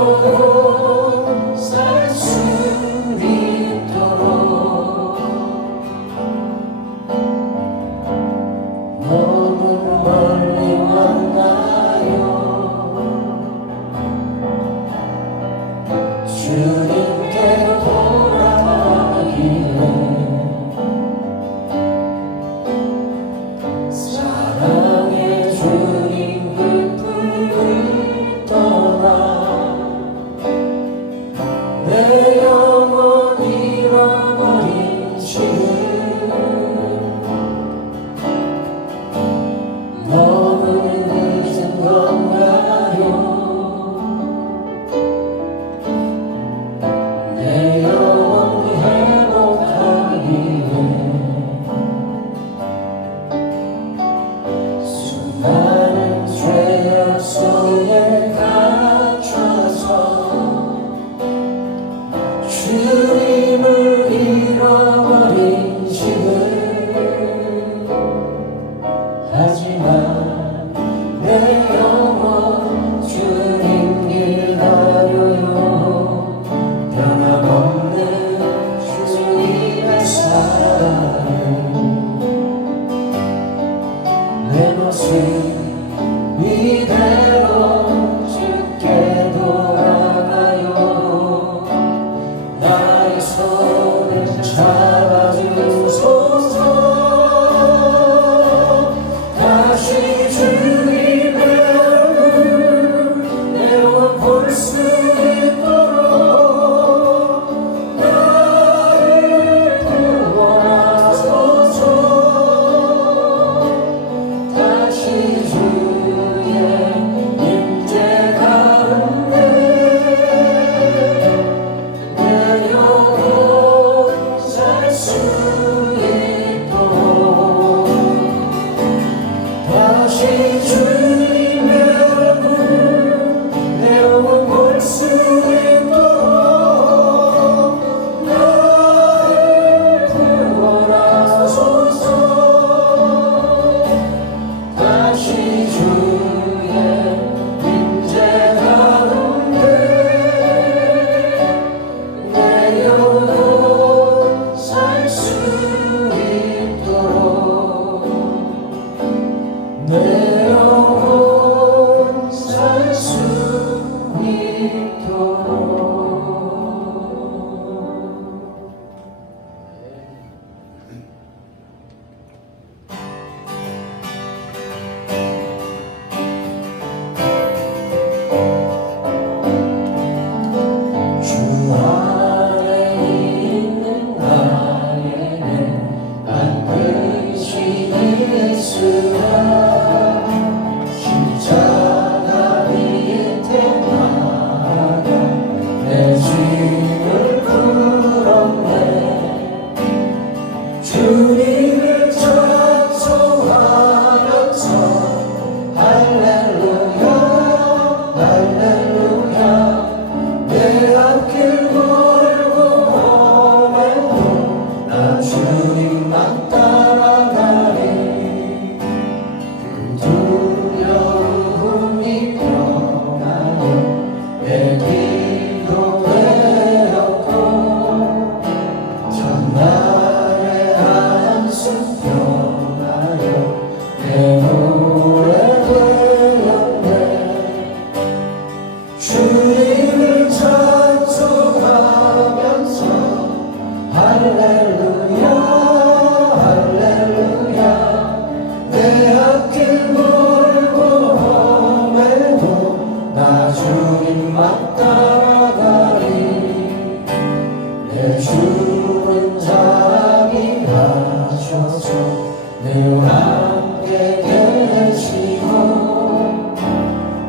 영원 살 수 있도록 너무 멀리 왔나요? 주님께로 돌아가기에 사랑의 주님 그 품을 떠나 내 영혼 잃어버린 지금 너무 늦은 건가요? 내 영혼 회복하기에 수많은 죄악 속에 갇혀서 주님을 잃어버린 지금 하지만 내 영혼 주님 기다려요. 변함없는 주님의 사랑을 내 모습 이대로 주께 돌아가요. 나의 손을 잡아주소서. 다시 주님의 얼굴 내 영혼 볼 수 있도록 나를 구원하소서. 다시 주의 임재 가운데 내 영혼 살 수 있도록 다시 주님의 얼굴 내 영혼 볼 수 있도록 나를 구원하소서. 다시 주의 임재 가운데 내 영혼 살 수 있도록 내 영혼 살 수 있도록 주 안에 있는 나에게 반드시 예수가 십자가 밑에 나아가 내 짐을 풀었네. 주님을 찬송하면서 할렐루야 할렐루야 내 앞길 멀고 험해도 나 주님만 따라가리. 그 두려움이 떠나요. 내 길도 되었고 전날의 한숨 변하여 내 노래 되었네. 주님을 찬송하면서 할렐루야 할렐루야 내 앞길 멀고 험해도 나 주님만 따라가리. 내 주는 자비하셔서 늘 함께 계시고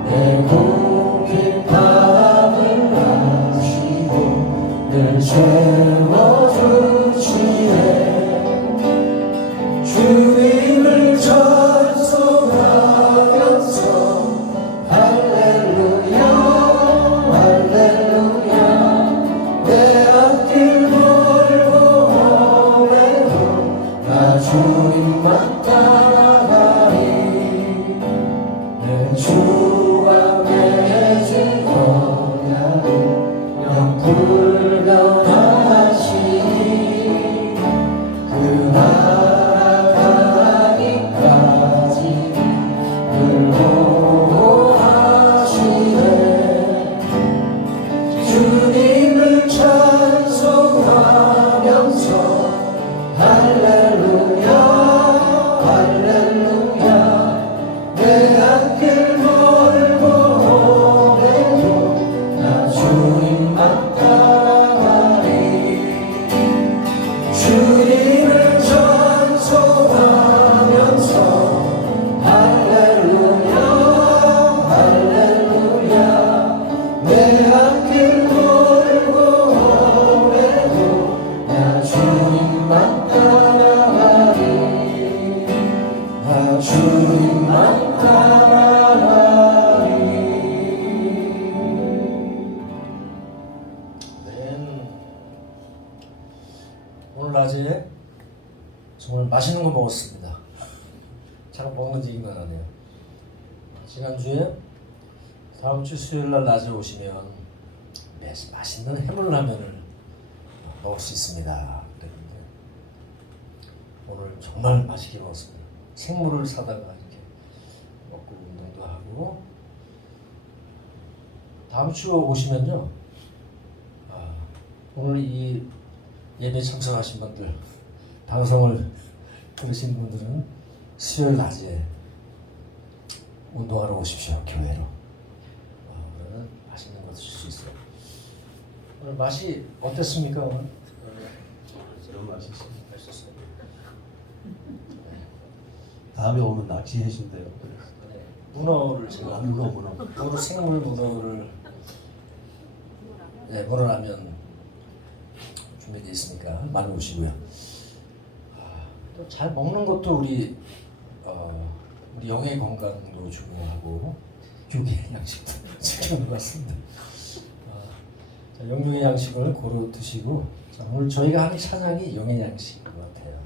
내 공깃 밤을 아시고 늘 채워주시네. 주님을 찬송하면서 할렐루야 할렐루야 내 앞길 주님만 따라가리 주님을 찬송하면서 할렐루야 할렐루야 내 앞길 돌고 오래도 나 주님만 따라가리 나 주님만 따라가리. 오늘 낮에 정말 맛있는 거 먹었습니다. 잘 먹는 얘기만 하네요. 지난주에 다음 주 수요일날 낮에 오시면 맛있는 해물라면을 먹을 수 있습니다. 그랬는데 오늘 정말 맛있게 먹었습니다. 생물을 사다가 이렇게 먹고 운동도 하고 다음 주 오시면요. 오늘 이 예배 참석하신 분들, 방송을 들으신 분들은 수요일 낮에 운동하러 오십시오. 교회로. 그러면 맛있는 거 드실 수 있어요. 오늘 맛이 어땠습니까? 오늘? 너무 맛있어요. 맛있었어요. 다음에 오면 낚시해 준대요. 문어를 제가 문어 생물 문어를 문어라면 준비되어 있으니까 많이 오시고요. 또 잘 먹는 것도 우리 영의 건강도 중요하고 육의 양식도 지키는 것 같습니다. 영육의 양식을 고루 드시고 오늘 저희가 하는 찬양이 영의 양식인 것 같아요.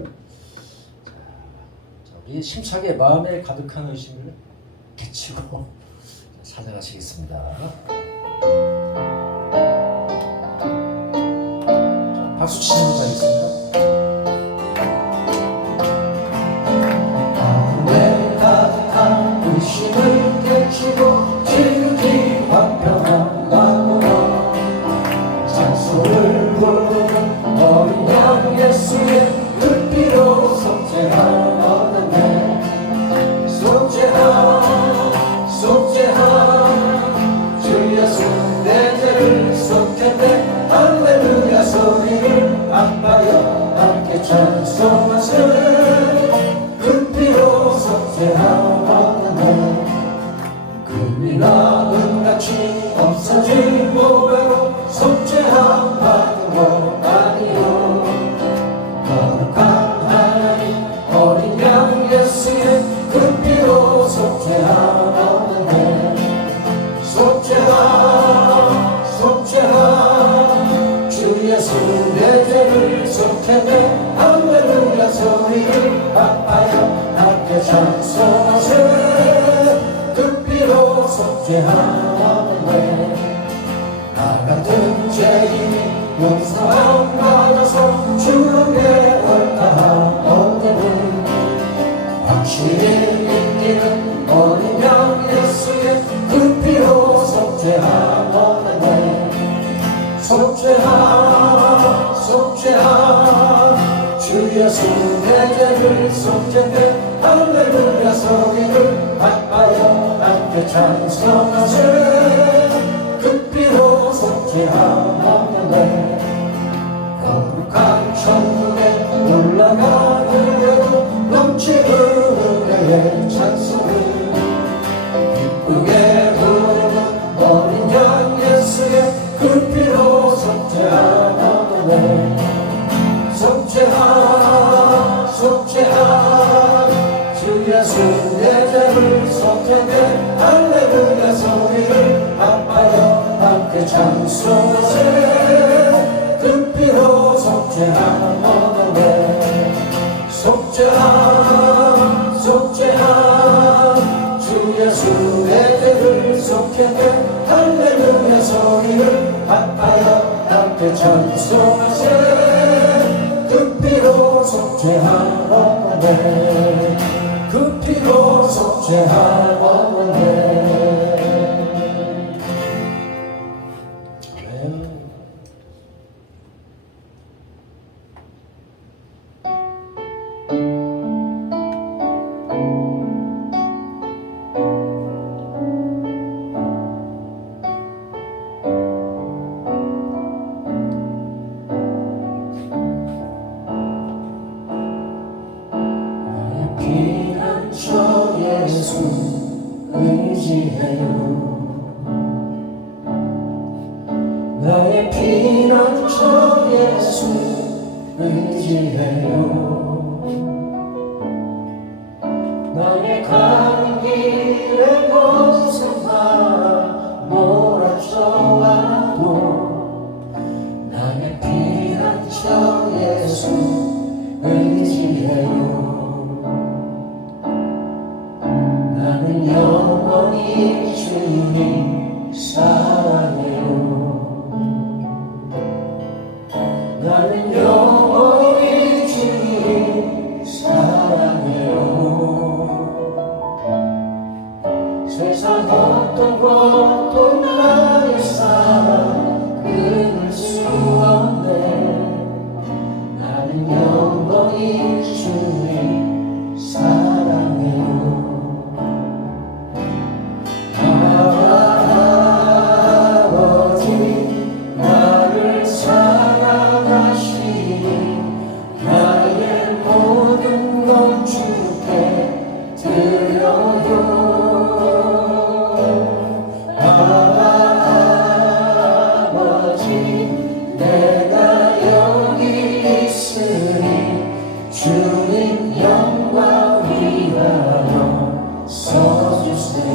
우리 심차게 마음에 가득한 의심을 개치고 찬양하시겠습니다. 박수 치는 거 하겠습니다. 마음에 가득한 의심을 깨치고 지극히 화평한 마음으로 찬송을 부르는 어린 양 예수의 그 피로 속죄함 얻었네. 속죄함 속죄함 주 예수 내 죄를 속했네. 할렐루야 소리를 아파여 함께 찬송하세. 그 피로 속죄함 얻었네. 금이나 은같이 없어질 보배로 속죄함 받은 것 아니요. 거룩한 하나님 어린 양 예수의 그 피로 속죄함 얻었네. 속죄함 속죄함 주 예수 내 죄를 속했네. 할렐루야 소리를 아파여 함께 찬송하세. 그 피로 속죄함 얻었네. 나 같은 죄인이 용서함 받아서 주님의 얼타함 얻는 확실히 믿기는 어린 양 예수의 그 피로 속죄함 얻었네. 속죄함 속죄함 주 예수 내 죄를 속죄네. 할렐루야 소리를 아파여 함께 찬송하세. 그 피로 속죄함 얻었네. 거룩한 천국에 올라가느려고 넘치는 은혜의 찬송을 기쁘게 부르는 어린 양 예수의 그 피로 속죄함 얻었네. 속죄함 속죄함 주 예수 내 죄를 속죄네. 할렐루야 소리를 아파여 함께 찬송하세. 그 피로 속죄함 얻었네. 속죄함 속죄함 주 예수 내 죄를 속죄네. 할렐루야 소리를 아파여 함께 찬송하세. 그 피로 속죄함 얻었네. 그 피로 속죄함 얻었네. 나의 피난처 예수 의지해요. 나의 가는 길에 고생하라 몰아쳐와도 나의 피난처 예수 의지해요. 나는 영원히 주님 사랑해요. 나는 영원히 주님 사랑해요. 세상 어떤 것도 나의 사랑 끊을 수 없네. 나는 영원히 주님 사랑해요. 아버지 나를 사랑하시니 나의 모든 것 주께 드려요. 아버지 내가 여기 있으니 주님 영광 위하여 서주세요.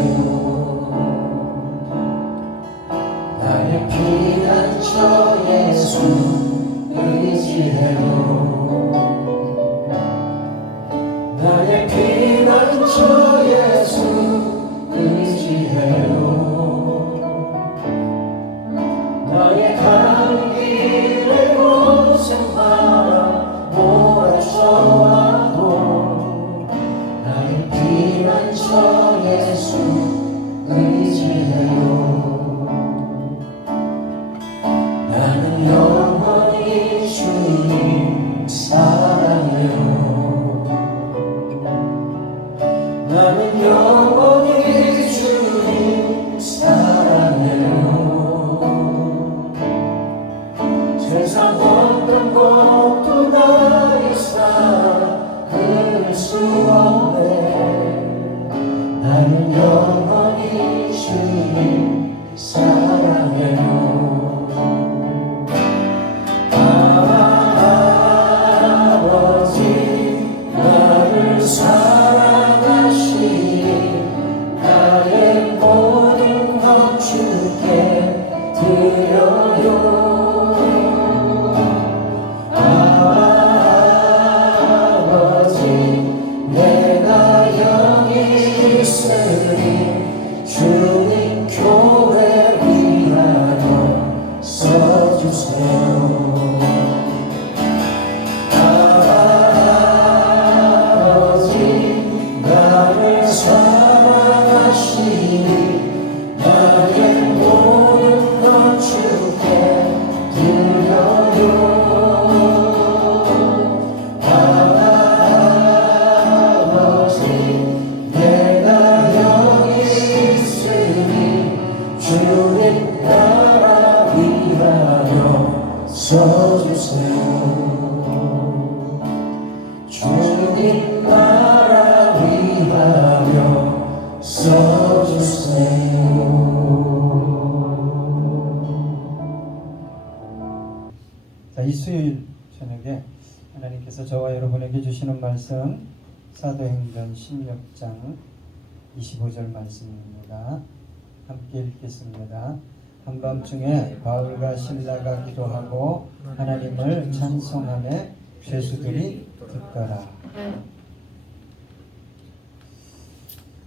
나의 피난처 예수 의지해요. 나의 피난처 예수 의지해요. 나의 가는 길에 고생하라 몰아쳐와도 나의 피난처 예수 의지해요. 나는 영원히 주님 사랑해요. 나는 영원히 주님 사랑해요. 세상 어떤 것도 나의 사랑 끊을 수 없네. 나는 영원히 주님 사랑해요. 아버지 나를 사랑하시니 나의 모든 것 주께 드려요. 아버지 내가 여기 있으니 주님 교회 위하여 서주세요. 아버지 나를 사랑하시니 나의 모든 것 주께 드려요. 아버지 내가 여기 있으니 주님 나라 위하여 서주세요. 주님 나라 위하여 서주세요. 자, 이 수요일 저녁에 하나님께서 저와 여러분에게 주시는 말씀 사도행전 16장 25절 말씀입니다. 함께 읽겠습니다. 한밤중에 바울과 실라가 기도하고 하나님을 찬송하며 죄수들이 듣더라.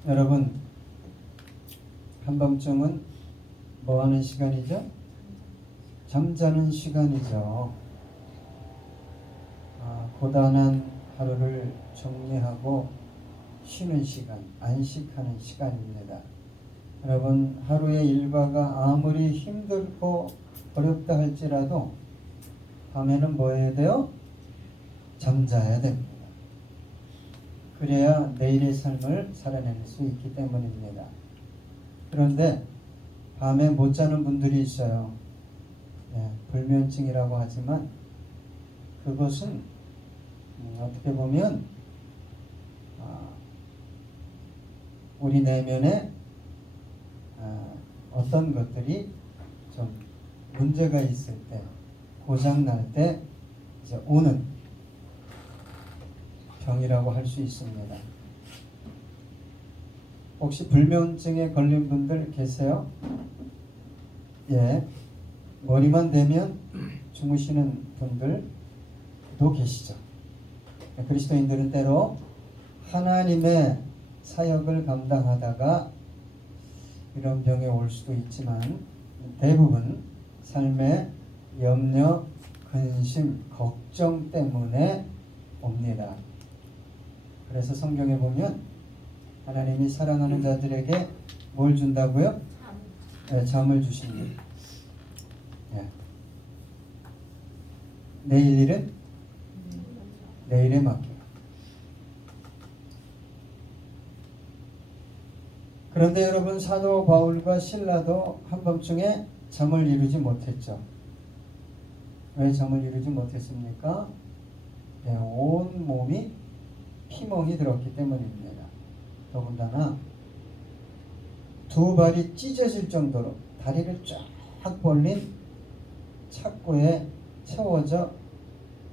여러분, 한밤중은 뭐 하는 시간이죠? 잠자는 시간이죠. 고단한 하루를 정리하고 쉬는 시간, 안식하는 시간입니다. 여러분, 하루의 일과가 아무리 힘들고 어렵다 할지라도 밤에는 뭐 해야 돼요? 잠자야 됩니다. 그래야 내일의 삶을 살아낼 수 있기 때문입니다. 그런데 밤에 못 자는 분들이 있어요. 불면증이라고 하지만 그것은 어떻게 보면 우리 내면에 어떤 것들이 좀 문제가 있을 때, 고장 날 때 이제 오는 병이라고 할 수 있습니다. 혹시 불면증에 걸린 분들 계세요? 예, 머리만 대면 주무시는 분들도 계시죠. 그리스도인들은 때로 하나님의 사역을 감당하다가 이런 병에 올 수도 있지만 대부분 삶의 염려, 근심, 걱정 때문에 옵니다. 그래서 성경에 보면 하나님이 사랑하는 자들에게 뭘 준다고요? 네, 잠을 주십니다. 네. 내일 일은 내일에 맡기라. 그런데 여러분, 사도 바울과 실라도 한밤중에 잠을 이루지 못했죠. 왜 잠을 이루지 못했습니까? 네, 온 몸이 피멍이 들었기 때문입니다. 더군다나 두 발이 찢어질 정도로 다리를 쫙 벌린 착고에 채워져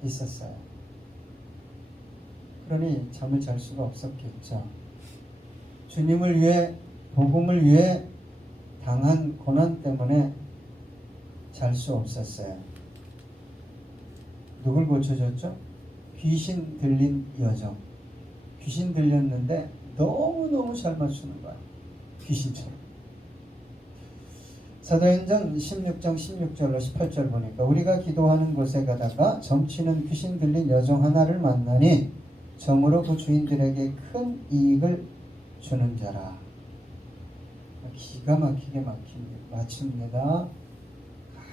있었어요. 그러니 잠을 잘 수가 없었겠죠. 주님을 위해, 복음을 위해 당한 고난 때문에 잘 수 없었어요. 누굴 고쳐줬죠? 귀신 들린 여정. 귀신 들렸는데 너무너무 잘 맞추는 거야. 귀신처럼. 사도행전 16장 16절로 18절 보니까 우리가 기도하는 곳에 가다가 점치는 귀신 들린 여종 하나를 만나니 정으로 그 주인들에게 큰 이익을 주는 자라. 기가 막히게 맞춥니다.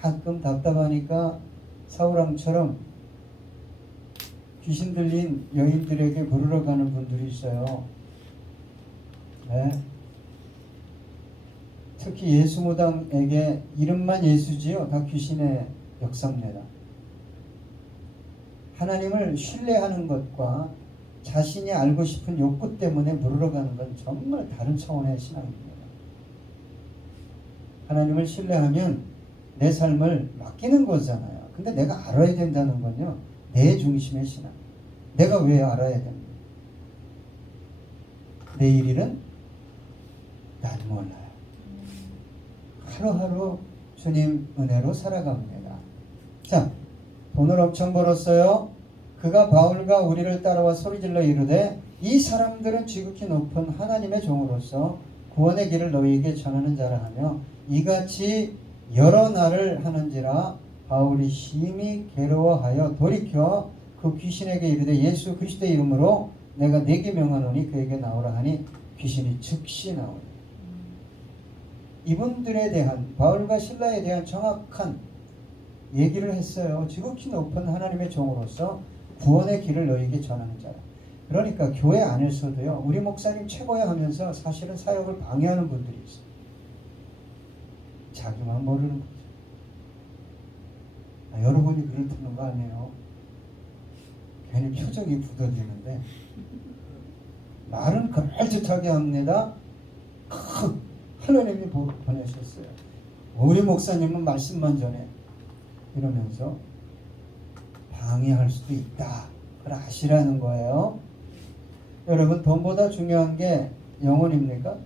가끔 답답하니까 사울왕처럼 귀신 들린 여인들에게 물으러 가는 분들이 있어요. 네. 특히 예수무당에게 이름만 예수지요. 다 귀신의 역사입니다. 하나님을 신뢰하는 것과 자신이 알고 싶은 욕구 때문에 물으러 가는 건 정말 다른 차원의 신앙입니다. 하나님을 신뢰하면 내 삶을 맡기는 거잖아요. 근데 내가 알아야 된다는 건요, 내 중심의 신앙. 내가 왜 알아야 됩니까? 내일 일은 난 몰라요. 하루하루 주님 은혜로 살아갑니다. 자, 돈을 엄청 벌었어요. 그가 바울과 우리를 따라와 소리질러 이르되 이 사람들은 지극히 높은 하나님의 종으로서 구원의 길을 너희에게 전하는 자라 하며 이같이 여러 날을 하는지라. 바울이 심히 괴로워하여 돌이켜 그 귀신에게 이르되 예수 그리스도의 이름으로 내가 네게 명하노니 그에게 나오라 하니 귀신이 즉시 나오니. 이분들에 대한, 바울과 실라에 대한 정확한 얘기를 했어요. 지극히 높은 하나님의 종으로서 구원의 길을 너희에게 전하는 자라. 그러니까 교회 안에서도요, 우리 목사님 최고야 하면서 사실은 사역을 방해하는 분들이 있어요. 자기만 모르는 거죠. 여러분이 그렇다는 거 아니에요. 괜히 표정이 굳어지는데 말은 그럴듯하게 합니다. 하나님이 보내셨어요. 우리 목사님은 말씀만 전해. 이러면서 방해할 수도 있다. 그걸 아시라는 거예요. 여러분, 돈보다 중요한 게 영혼입니까?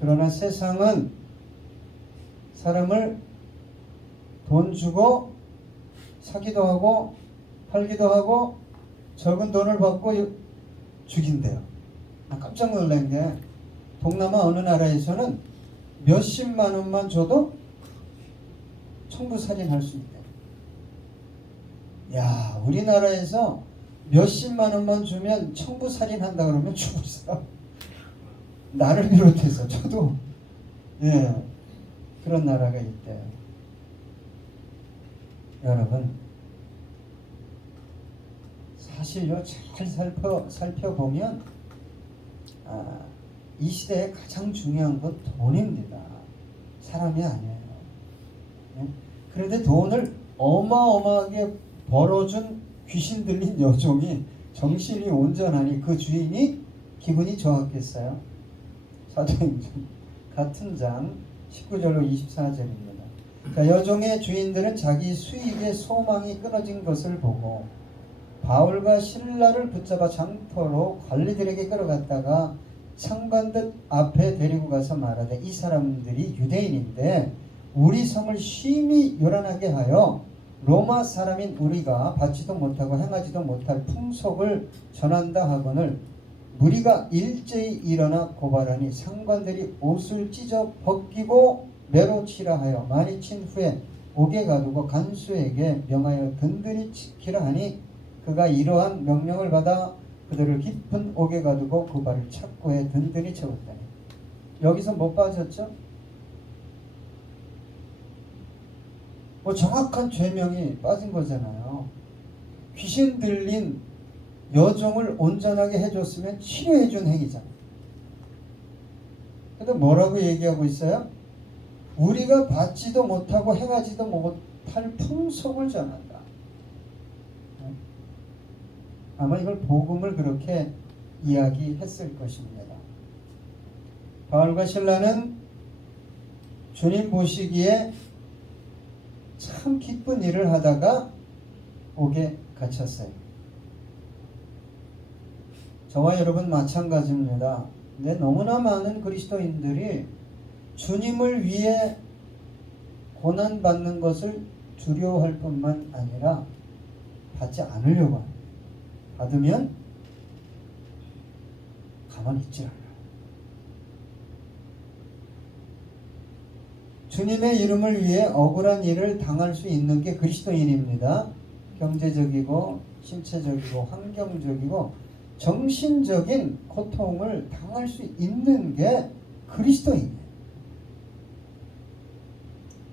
그러나 세상은 사람을 돈 주고 사기도 하고 팔기도 하고 적은 돈을 받고 죽인대요. 깜짝 놀란 게 동남아 어느 나라에서는 몇십만 원만 줘도 청부살인할 수 있대. 야, 우리나라에서 몇십만 원만 주면 청부살인한다 그러면 죽을 사람, 나를 비롯해서 저도 그런 나라가 있대요. 여러분, 사실요, 잘 살펴보면 이 시대에 가장 중요한 건 돈입니다. 사람이 아니에요. 그런데 돈을 어마어마하게 벌어준 귀신 들린 여종이 정신이 온전하니 그 주인이 기분이 좋았겠어요. 사도행전 같은 장 19절로 24절입니다. 자, 여종의 주인들은 자기 수익의 소망이 끊어진 것을 보고 바울과 실라를 붙잡아 장터로 관리들에게 끌어갔다가 상관들 앞에 데리고 가서 말하되 이 사람들이 유대인인데 우리 성을 심히 요란하게 하여 로마 사람인 우리가 받지도 못하고 행하지도 못할 풍속을 전한다 하거늘 무리가 일제히 일어나 고발하니 상관들이 옷을 찢어 벗기고 매로 치라 하여 많이 친 후에 옥에 가두고 간수에게 명하여 든든히 지키라 하니 그가 이러한 명령을 받아 그들을 깊은 옥에 가두고 그 발을 착고해 든든히 채웠다니. 여기서 못 빠졌죠? 뭐 정확한 죄명이 빠진 거잖아요. 귀신 들린 여종을 온전하게 해줬으면 치료해준 행위잖아요. 근데 뭐라고 얘기하고 있어요? 우리가 받지도 못하고 행하지도 못할 풍속을 전한다. 아마 이걸 복음을 그렇게 이야기했을 것입니다. 바울과 실라는 주님 보시기에 참 기쁜 일을 하다가 옥에 갇혔어요. 저와 여러분 마찬가지입니다. 근데 너무나 많은 그리스도인들이 주님을 위해 고난받는 것을 두려워할 뿐만 아니라 받지 않으려고 합니다. 받으면 가만히 있지 않아요. 주님의 이름을 위해 억울한 일을 당할 수 있는 게 그리스도인입니다. 경제적이고 신체적이고 환경적이고 정신적인 고통을 당할 수 있는 게 그리스도인이에요.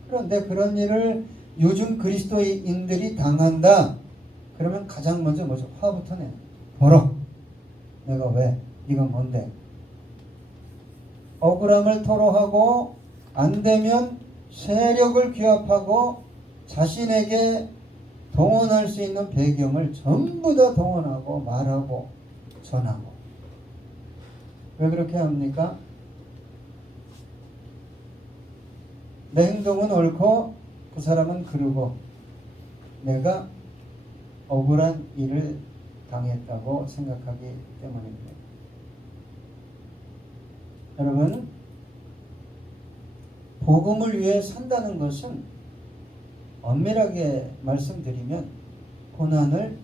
그런데 그런 일을 요즘 그리스도인들이 당한다. 그러면 가장 먼저 뭐죠? 화부터 내. 벌어. 내가 왜? 네가 뭔데? 억울함을 토로하고 안 되면 세력을 규합하고 자신에게 동원할 수 있는 배경을 전부 다 동원하고 말하고 전하고. 왜 그렇게 합니까? 내 행동은 옳고 그 사람은 그르고 내가 억울한 일을 당했다고 생각하기 때문입니다. 여러분, 복음을 위해 산다는 것은 엄밀하게 말씀드리면 고난을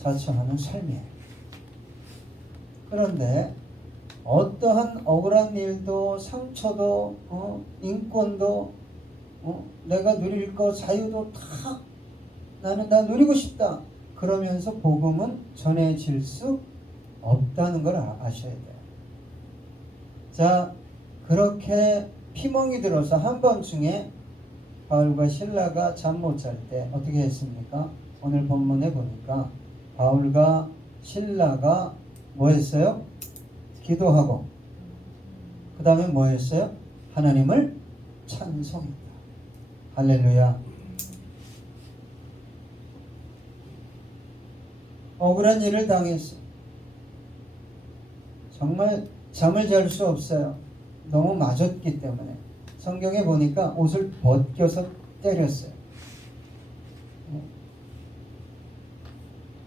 자처하는 삶이에요. 그런데 어떠한 억울한 일도 상처도 인권도 내가 누릴 거 자유도 다 나는 다 누리고 싶다. 그러면서 복음은 전해질 수 없다는 걸 아셔야 돼요. 자, 그렇게 피멍이 들어서 한밤중에 바울과 실라가 잠 못 잘 때 어떻게 했습니까? 오늘 본문에 보니까 바울과 실라가 뭐 했어요? 기도하고 그 다음에 뭐 했어요? 하나님을 찬송했다. 할렐루야. 억울한 일을 당했어. 정말 잠을 잘 수 없어요. 너무 맞았기 때문에. 성경에 보니까 옷을 벗겨서 때렸어요.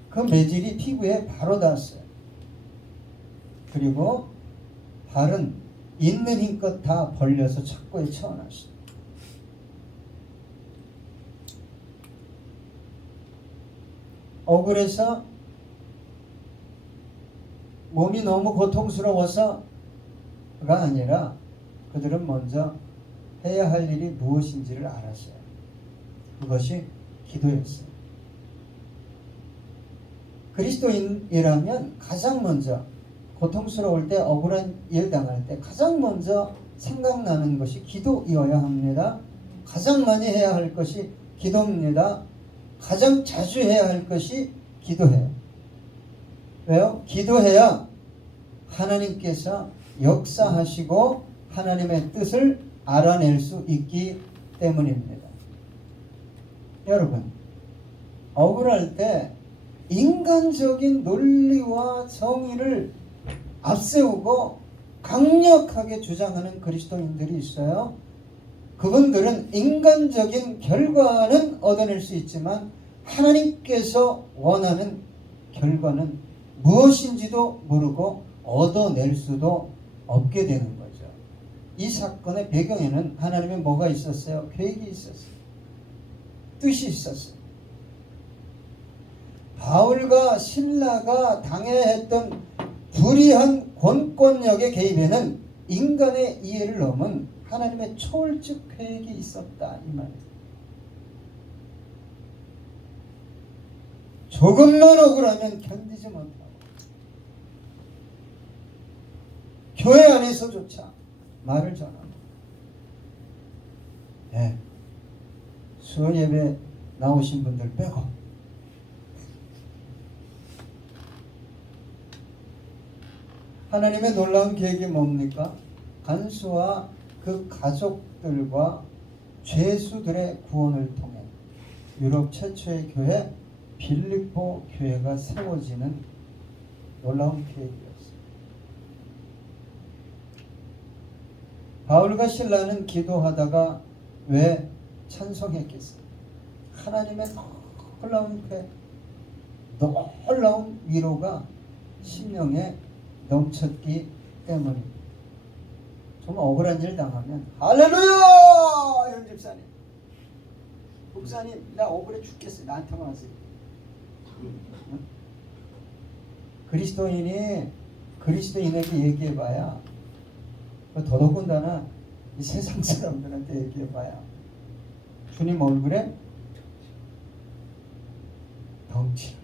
그 매질이 피부에 바로 닿았어요. 그리고 발은 있는 힘껏 다 벌려서 착고에 채워놨어요. 억울해서 몸이 너무 고통스러워서가 아니라 그들은 먼저 해야 할 일이 무엇인지를 알았어요. 그것이 기도였어요. 그리스도인이라면 가장 먼저 고통스러울 때, 억울한 일 당할 때 가장 먼저 생각나는 것이 기도이어야 합니다. 가장 많이 해야 할 것이 기도입니다. 가장 자주 해야 할 것이 기도해요. 왜요? 기도해야 하나님께서 역사하시고 하나님의 뜻을 알아낼 수 있기 때문입니다. 여러분, 억울할 때 인간적인 논리와 정의를 앞세우고 강력하게 주장하는 그리스도인들이 있어요. 그분들은 인간적인 결과는 얻어낼 수 있지만 하나님께서 원하는 결과는 무엇인지도 모르고 얻어낼 수도 없게 되는 거죠. 이 사건의 배경에는 하나님의 뭐가 있었어요? 계획이 있었어요. 뜻이 있었어요. 바울과 신라가 당해야 했던 불의한 권권력의 개입에는 인간의 이해를 넘은 하나님의 초월적 계획이 있었다 이 말이에요. 조금만 억울하면 견디지 못하고 교회 안에서조차 말을 전합니다. 네. 수요 예배 나오신 분들 빼고 하나님의 놀라운 계획이 뭡니까? 간수와 그 가족들과 죄수들의 구원을 통해 유럽 최초의 교회 빌립보 교회가 세워지는 놀라운 계획이었어요. 바울과 신라는 기도하다가 왜 찬송했겠어요? 하나님의 놀라운 그 놀라운 위로가 심령에 넘쳤기 때문입니다. 정말 억울한 일 당하면 할렐루야! 현 집사님, 목사님 나 억울해 죽겠어요. 나한테만 하세요. 응? 그리스도인에게 얘기해봐야 더더군다나 이 세상 사람들한테 얘기해봐야 주님 얼굴에 덩치.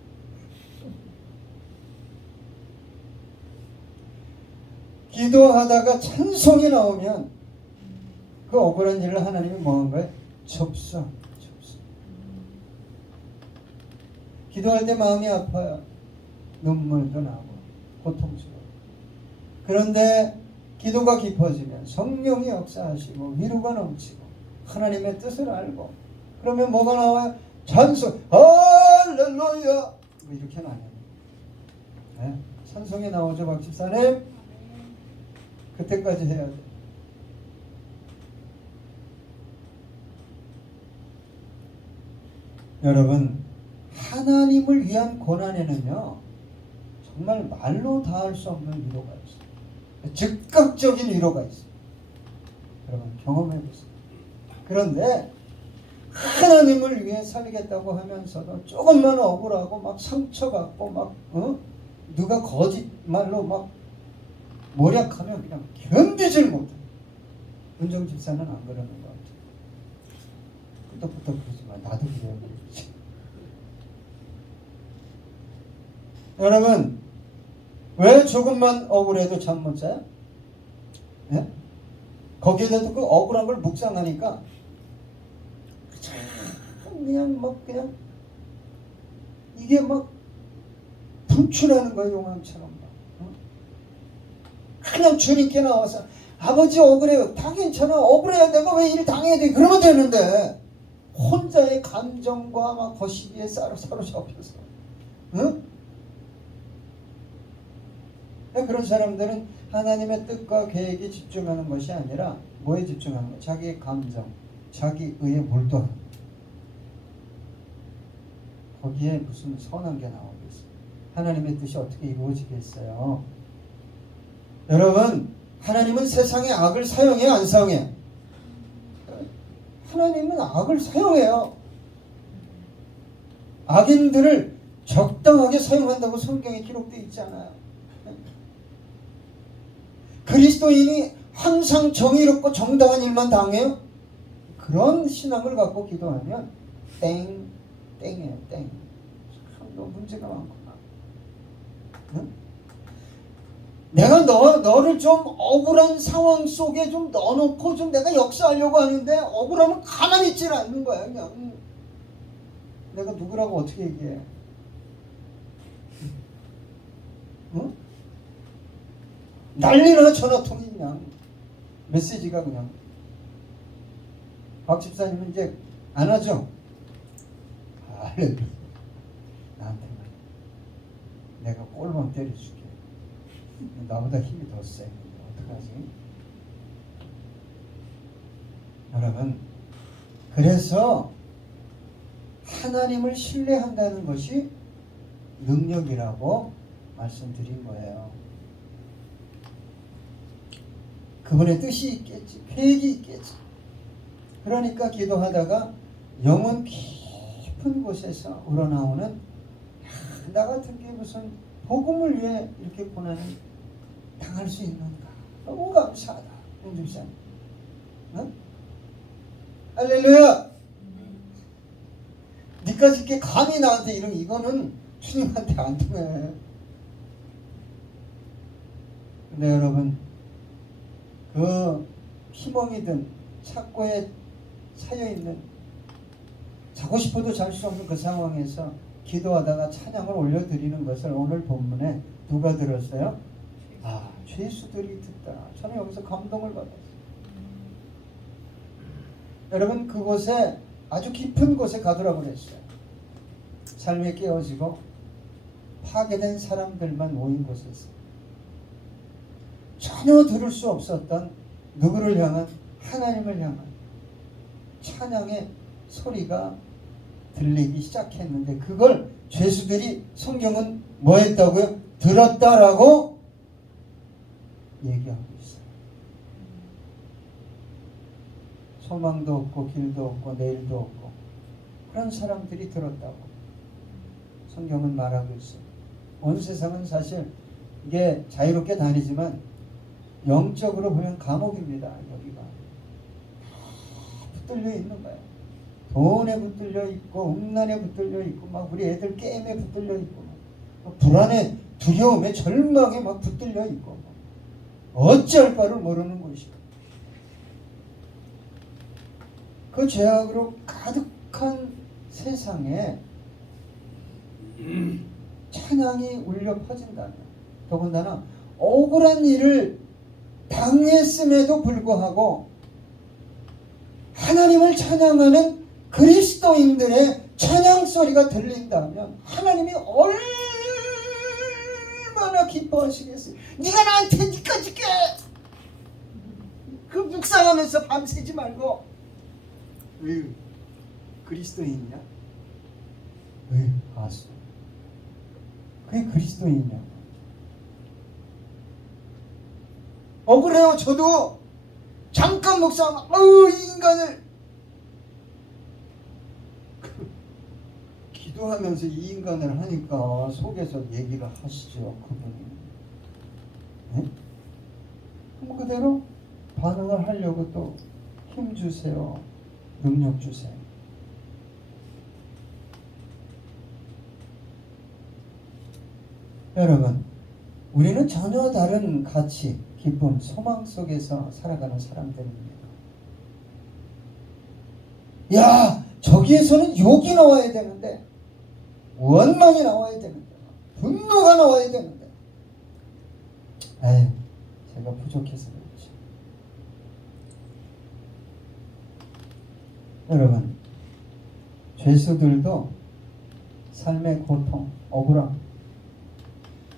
기도하다가 찬송이 나오면 그 억울한 일을 하나님이 뭐 한 거예요? 접수. 기도할 때 마음이 아파요. 눈물도 나고 고통스러워요. 그런데 기도가 깊어지면 성령이 역사하시고 위로가 넘치고 하나님의 뜻을 알고 그러면 뭐가 나와요? 찬송 할렐루야 뭐 이렇게 나와요. 네? 찬송이 나오죠 박 집사님? 그때까지 해야 돼. 여러분 하나님을 위한 고난에는요 정말 말로 다 할 수 없는 위로가 있어요. 즉각적인 위로가 있어요. 여러분 경험해 보세요. 그런데 하나님을 위해 살겠다고 하면서도 조금만 억울하고 막 상처받고 막 누가 거짓말로 막 모략하면 그냥 견디질 못해. 은정 집사는 안 그러는 것 같아요. 끄떡끄떡 그러지만 나도 그래요. 여러분 왜 조금만 억울해도 잠 못 자요? 예? 거기에다도 그 억울한 걸 묵상하니까 그냥 막 그냥 이게 막 분출하는 거예요. 용암처럼 그냥 주님께 나와서 아버지 억울해요. 다 괜찮아. 억울해야 내가 왜 일 당해야 돼. 그러면 되는데 혼자의 감정과 막 거시기에 사로잡혀서 응? 그런 사람들은 하나님의 뜻과 계획에 집중하는 것이 아니라 뭐에 집중하는 거예요? 자기의 감정, 자기 의에 몰두하는 거예요. 거기에 무슨 선한 게 나오겠어요. 하나님의 뜻이 어떻게 이루어지겠어요? 여러분 하나님은 세상의 악을 사용해요? 안 사용해요? 하나님은 악을 사용해요. 악인들을 적당하게 사용한다고 성경에 기록되어 있지 않아요. 그리스도인이 항상 정의롭고 정당한 일만 당해요? 그런 신앙을 갖고 기도하면 땡이에요. 땡. 참 너 문제가 많구나. 응? 내가 너를 좀 억울한 상황 속에 좀 넣어놓고 좀 내가 역사하려고 하는데 억울하면 가만히 있질 않는 거야. 그냥 내가 누구라고 어떻게 얘기해? 응? 난리나 전화통이 그냥 메시지가 그냥 박 집사님은 이제 안 하죠? 할렐루야. 나한테만 내가 꼴만 때려줄게. 나보다 힘이 더 세. 어떡하지? 여러분, 그래서 하나님을 신뢰한다는 것이 능력이라고 말씀드린 거예요. 그분의 뜻이 있겠지, 계획이 있겠지. 그러니까 기도하다가 영혼 깊은 곳에서 우러나오는 나 같은 게 무슨 복음을 위해 이렇게 고난을 당할 수 있는가. 너무 감사하다. 윤중산. 어? 할렐루야. 니까지 이렇게 감히 나한테 이런 이거는 주님한테 안 통해. 근데 여러분, 그 희망이든 착고에 차여있는, 자고 싶어도 잘 수 없는 그 상황에서 기도하다가 찬양을 올려드리는 것을 오늘 본문에 누가 들었어요? 죄수들이 듣더라. 저는 여기서 감동을 받았어요. 여러분, 그곳에 아주 깊은 곳에 가두라고 그랬어요. 삶에 깨어지고 파괴된 사람들만 모인 곳에서 전혀 들을 수 없었던 누구를 향한, 하나님을 향한 찬양의 소리가 들리기 시작했는데, 그걸 죄수들이, 성경은 뭐 했다고요? 들었다라고 얘기하고 있어요. 소망도 없고 길도 없고 내일도 없고 그런 사람들이 들었다고 성경은 말하고 있어요. 온 세상은 사실 이게 자유롭게 다니지만 영적으로 보면 감옥입니다. 여기가 붙들려 있는 거예요. 돈에 붙들려 있고 음란에 붙들려 있고 막 우리 애들 게임에 붙들려 있고 막 불안에 두려움에 절망에 막 붙들려 있고 어찌할 바를 모르는 것이고, 그 죄악으로 가득한 세상에 찬양이 울려 퍼진다면, 더군다나 억울한 일을 당했음에도 불구하고 하나님을 찬양하는 그리스도인들의 찬양 소리가 들린다면 하나님이 얼마나 기뻐하시겠어요. 네가 나한테 니까 줄게. 그 묵상하면서 밤새지 말고, 으유, 그리스도인이냐? 으유, 아수. 그게 그리스도인이냐? 억울해요. 저도 잠깐 묵상, 이 인간을 기도하면서 이 인간을 하니까 속에서 얘기를 하시죠. 그분이. 네? 그럼 그대로 반응을 하려고 또 힘 주세요. 능력 주세요. 여러분, 우리는 전혀 다른 가치, 기쁨, 소망 속에서 살아가는 사람들입니다. 야, 저기에서는 욕이 나와야 되는데, 원망이 나와야 되는데, 분노가 나와야 되는데, 아유, 제가 부족해서 그렇죠. 여러분, 죄수들도 삶의 고통, 억울함,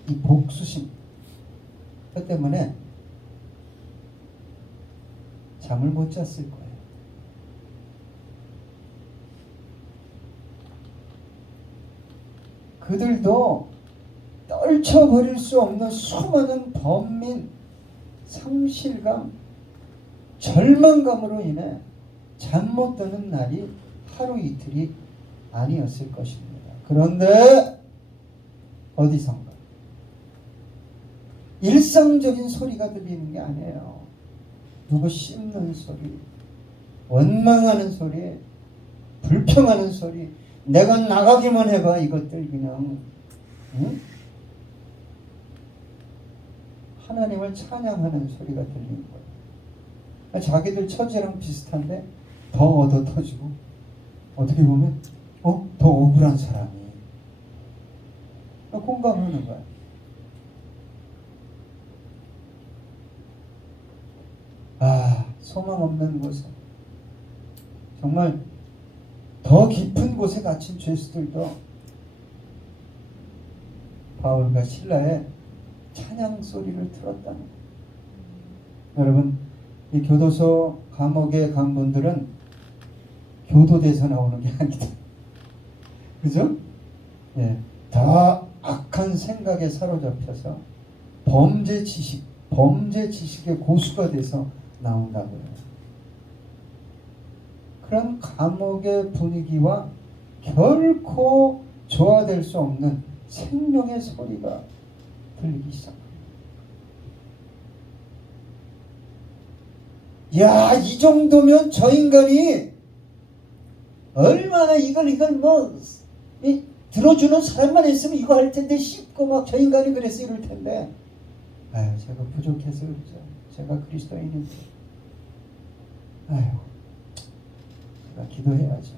이 복수심, 그 때문에 잠을 못 잤을 거예요. 그들도 떨쳐버릴 수 없는 수많은 번민, 상실감, 절망감으로 인해 잠 못 드는 날이 하루 이틀이 아니었을 것입니다. 그런데 어디선가 일상적인 소리가 들리는 게 아니에요. 누구 씹는 소리, 원망하는 소리, 불평하는 소리, 내가 나가기만 해봐, 이것들 그냥. 응? 하나님을 찬양하는 소리가 들리는 거예요. 자기들 처지랑 비슷한데 더 얻어 터지고, 어떻게 보면 더 억울한 사람이 공감하는 거야. 소망 없는 곳에, 정말 더 깊은 곳에 갇힌 죄수들도 바울과 실라의 찬양 소리를 들었다는 거예요. 여러분, 이 교도소 감옥에 간 분들은 교도돼서 나오는 게 아니다. 그죠? 예, 더 악한 생각에 사로잡혀서 범죄 지식의 고수가 돼서 나온다고요. 그런 감옥의 분위기와 결코 조화될 수 없는 생명의 소리가 들리기 시작합니다. 야, 이 정도면 저 인간이 얼마나 이걸 들어주는 사람만 있으면 이거 할 텐데 씹고 막 저 인간이 그래서 이럴 텐데, 아유, 제가 부족해서 그러죠. 제가 그리스도인인데, 아유, 제가 기도해야죠.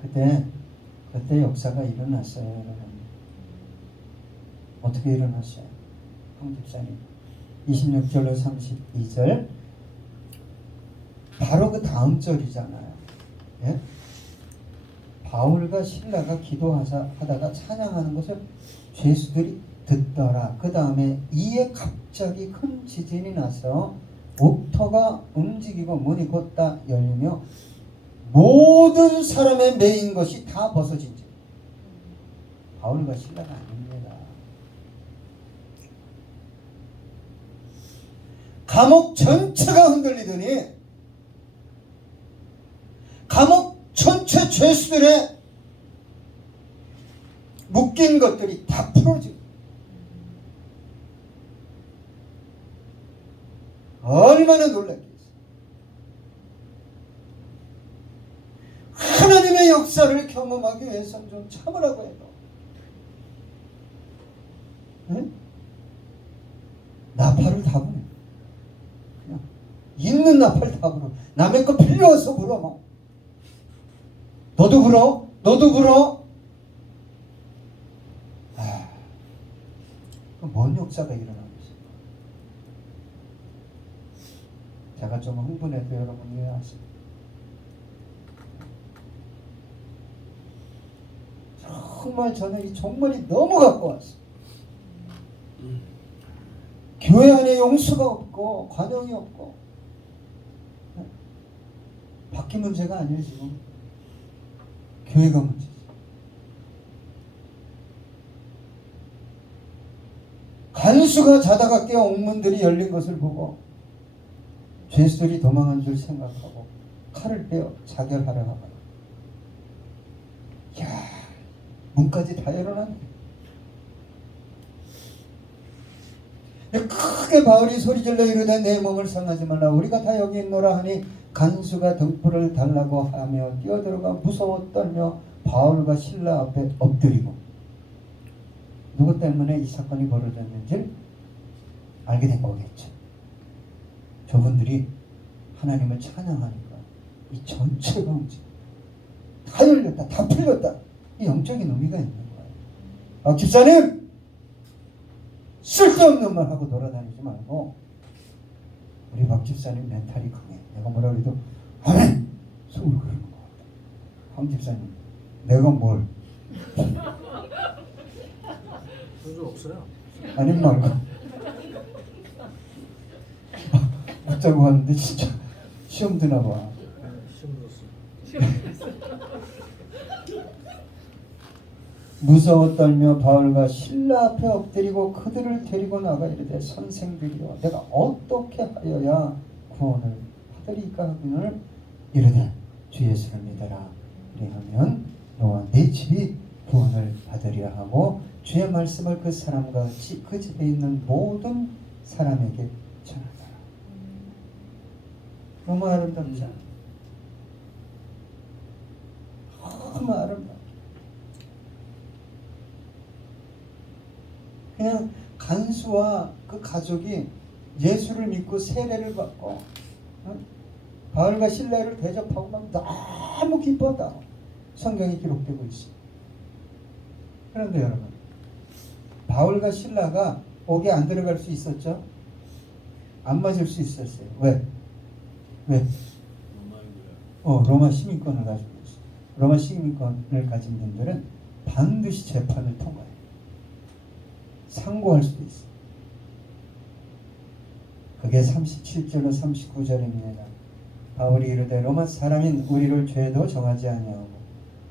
그때 역사가 일어났어요, 여러분. 어떻게 일어났어요? 황 집사님 26절로 32절, 바로 그 다음 절이잖아요. 예? 바울과 실라가 기도하다가 찬양하는 것을 죄수들이 듣더라. 그 다음에 이에 갑자기 큰 지진이 나서 옥토가 움직이고 문이 곧다 열리며 모든 사람의 매인 것이 다 벗어진 지. 바울과 실라가 아닙니다. 감옥 전체가 흔들리더니 감옥 전체 죄수들의 묶인 것들이 다 풀어지고, 얼마나 놀랐겠어요. 하나님의 역사를 경험하기 위해서는 좀 참으라고 해도, 네? 나팔을 다 부네. 그냥 있는 나팔 다 불어. 남의 거 빌려와서 불어. 뭐. 너도 불어? 너도 불어? 아, 뭔 역사가 일어나고 있습니까? 제가 좀 흥분해도 여러분 이해하세요. 정말 저는 이 종말이 너무 갖고 왔어요. 교회 안에 용수가 없고 관용이 없고, 밖이 문제가 아니에요. 지금 교회가 문제죠. 간수가 자다가 깨어 옥문들이 열린 것을 보고 죄수들이 도망한 줄 생각하고 칼을 빼어 자결하려 하거나, 야, 문까지 다 열어놨네. 크게 바울이 소리질러 이르되 내 몸을 상하지 말라. 우리가 다 여기 있노라 하니 간수가 등불을 달라고 하며 뛰어들어가 무서워 떨며 바울과 실라 앞에 엎드리고. 누구 때문에 이 사건이 벌어졌는지 알게 된 거겠죠. 저분들이 하나님을 찬양하니까 이 전체가 다 열렸다, 다 풀렸다. 이 영적인 의미가 있는 거예요. 집사님, 쓸데없는 말 하고 돌아다니지 말고, 우리 박 집사님 멘탈이 강해. 내가 뭐라 그래도 아멘! 속으로 그러는 거 같아. 황 집사님, 내가 뭘? 그런 적 없어요. 아닌 말고. 묻자고 하는데 진짜 시험 드나 봐. 시험 들었어. 무서워 떨며 바울과 실라 앞에 엎드리고 그들을 데리고 나가 이르되 선생들이여 내가 어떻게 하여야 구원을 받으리까 하거늘 이르되 주 예수를 믿어라. 그리하면 너와 내 집이 구원을 받으리라 하고 주의 말씀을 그 사람과 그 집에 있는 모든 사람에게 전하더라. 너무 아름답지 않아? 너무 아름답다. 그냥 간수와 그 가족이 예수를 믿고 세례를 받고 바울과 실라를 대접하고 막 너무 기뻤다. 성경이 기록되고 있습니다. 그런데 여러분, 바울과 실라가 옥에 안 들어갈 수 있었죠? 안 맞을 수 있었어요. 왜? 로마 시민권을 가지고 있어요. 로마 시민권을 가진 분들은 반드시 재판을 통과해요. 상고할 수도 있어요. 그게 37절로 39절입니다. 바울이 이르되 로마 사람인 우리를 죄도 정하지 아니하고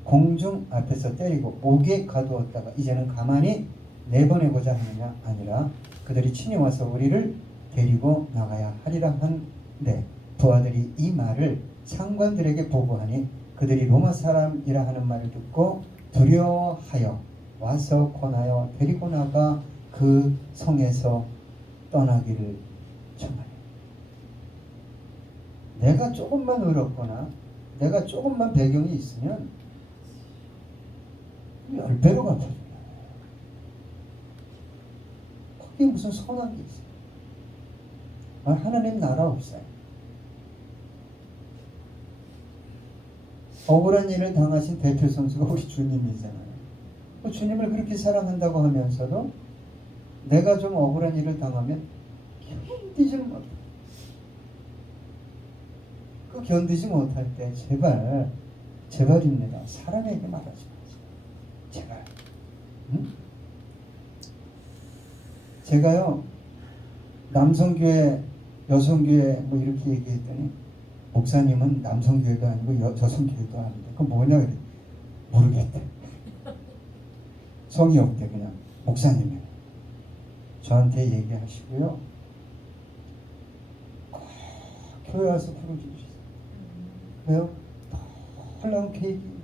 공중 앞에서 때리고 옥에 가두었다가 이제는 가만히 내보내고자 하느냐 아니라 그들이 친히 와서 우리를 데리고 나가야 하리라 한데 부하들이 이 말을 상관들에게 보고하니 그들이 로마 사람이라 하는 말을 듣고 두려워하여 와서 권하여 데리고 나가 그 성에서 떠나기를 청하니 내가 조금만 의롭거나 내가 조금만 배경이 있으면 10배로 갚아줘요. 거기에 무슨 선한 게 있어요. 하나님 나라 없어요. 억울한 일을 당하신 대표 선수가 우리 주님이잖아요. 주님을 그렇게 사랑한다고 하면서도 내가 좀 억울한 일을 당하면 견디지 못해. 그 견디지 못할 때 제발입니다. 사람에게 말하지 마세요. 제발. 응? 제가요 남성교회, 여성교회 뭐 이렇게 얘기했더니 목사님은 남성교회도 아니고 여성교회도 아닌데 그건 뭐냐 그래. 모르겠대. 성의 없대. 그냥 목사님이 저한테 얘기하시고요. 꼭 교회 와서 부르주시죠. 왜요? 놀라운 계획이.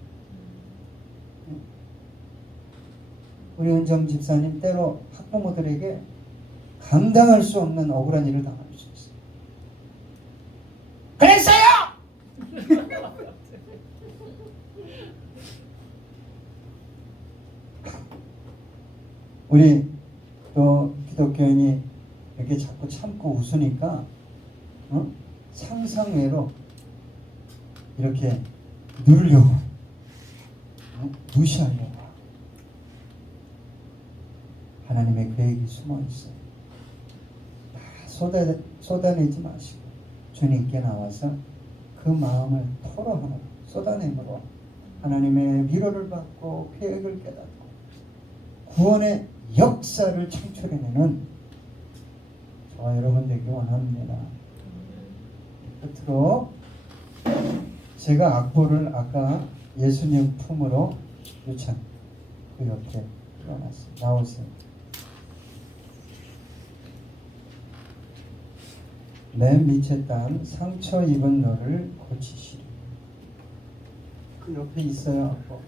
우리 은정 집사님 때로 학부모들에게 감당할 수 없는 억울한 일을 당할 수 있어요. 그랬어요! 우리 또 기독교인이 이렇게 자꾸 참고 웃으니까 상상외로 이렇게 누르려고 무시하려고 하나님의 계획이 숨어 있어요. 다 쏟아내지 마시고 주님께 나와서 그 마음을 토로하는 쏟아내므로 하나님의 위로를 받고 계획을 깨닫고 구원의 역사를 창출해내는 저와 여러분 되기 원합니다. 끝으로 제가 악보를 아까 예수님 품으로 유찬 그 옆에 띄워놨어요. 나오세요. 맨 밑에 딴 상처 입은 너를 고치시리. 그 옆에 있어요. 악보.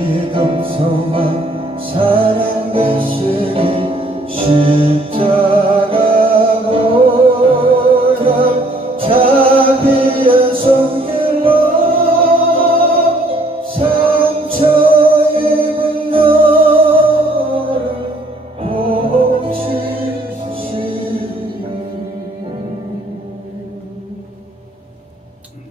믿음소망 사랑 되시기 십자가